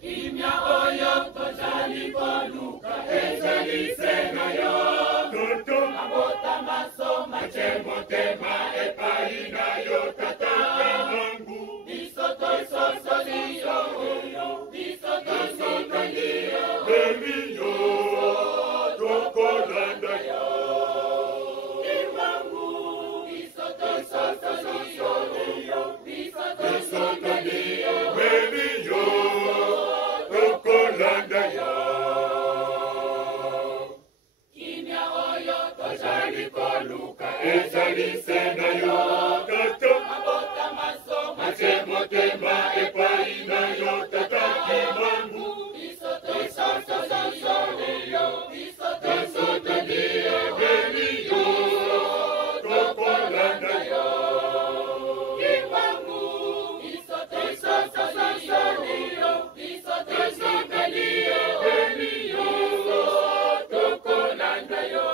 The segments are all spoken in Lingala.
Kimya oyo tojali koluka ezali sena yo. Toto mabota maso machemotema epai na yo tata. Biso tososoliyo, biso tosokoliyo. Baby yo, tokolanda yo. Iwangu, biso tososoliyo, biso tosokoliyo. Baby yo, tokolanda yo. Kimya oyo tojali koluka ezali sena yo. Toto mabota maso machemotema epai na yo tata. Kimangu biso tososoliyo, biso tosokoliyo. Baby yo, tokolanda yo. Kimangu biso tososoliyo, biso tosokoliyo. Baby yo, tokolanda yo.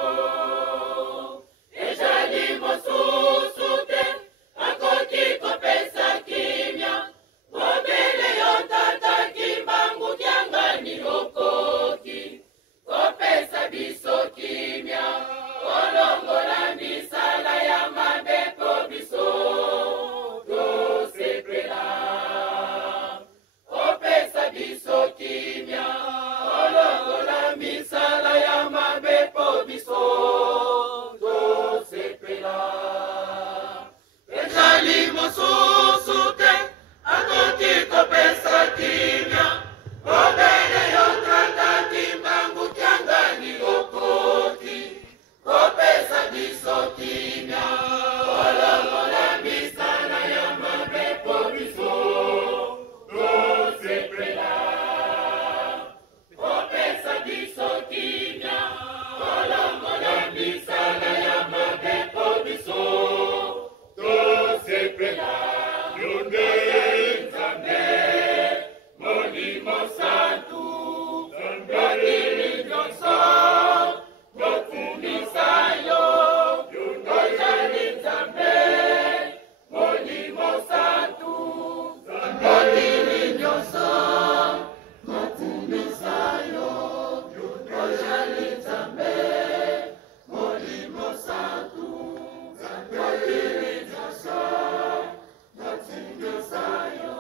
Ezali mosusu te akoki kopesa kimya. Mobele yo tata kimbangu kyangani okoki kopesa biso kimya. Kolongola misala ya mabepo biso tosepela. Kopesa biso kimya. Kolongola misala ya mabepo biso tosepela. Ezali mosusu te akoki kopesa kimya. Mobele yo tata kimbangu kyangani okoki kopesa biso kimya. Kolongola misala ya mabepo biso tosepela. Kopesa biso kimya. Kolongola misala ya mabepo biso tosepela. Yonde Nzambe Molimo Santu, Nzambeli nyonso mokumisa yo. Yonde Nzambe Molimo Santu, Nzambeli nyonso mokumisa yo. Yonde Nzambe Molimo Santu, Nzambeli nyonso mokumisa yo.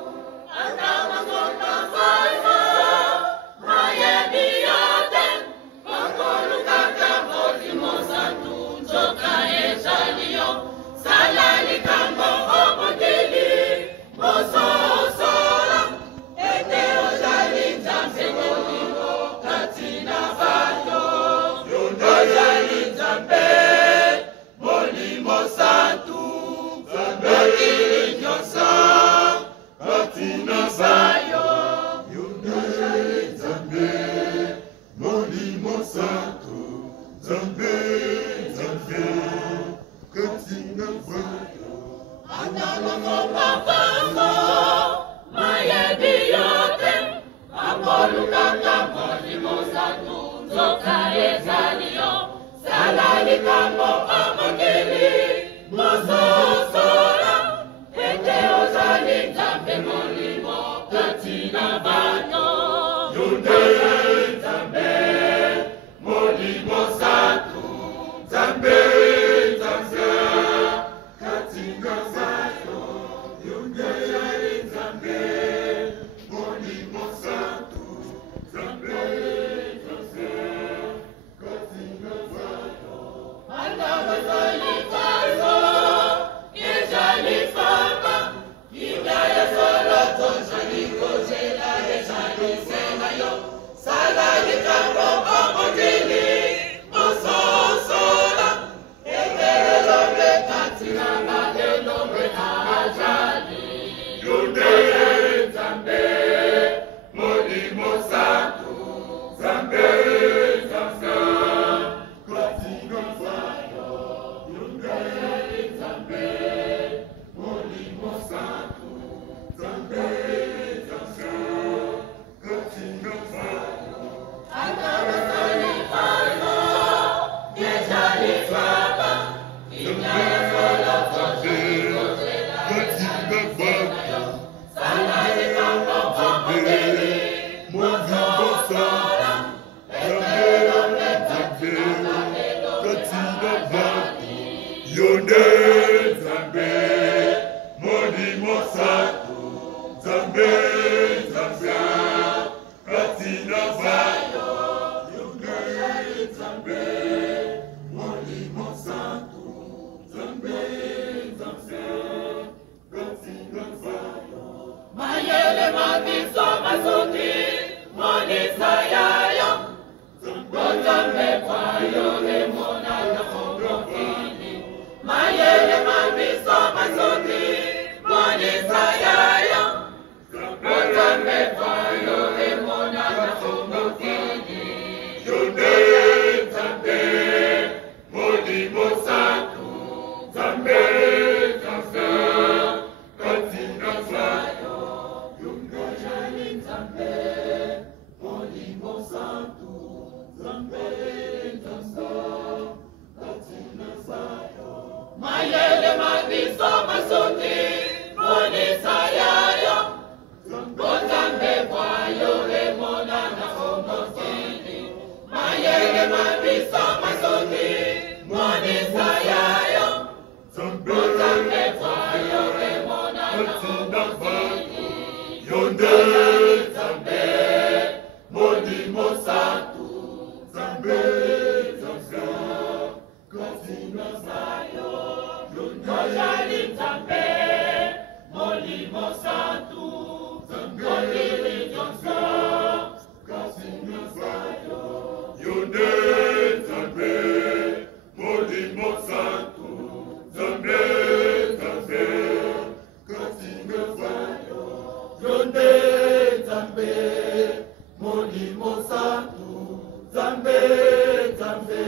Zambe, Zambe,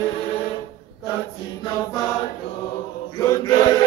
Katina Vayo, Yonde.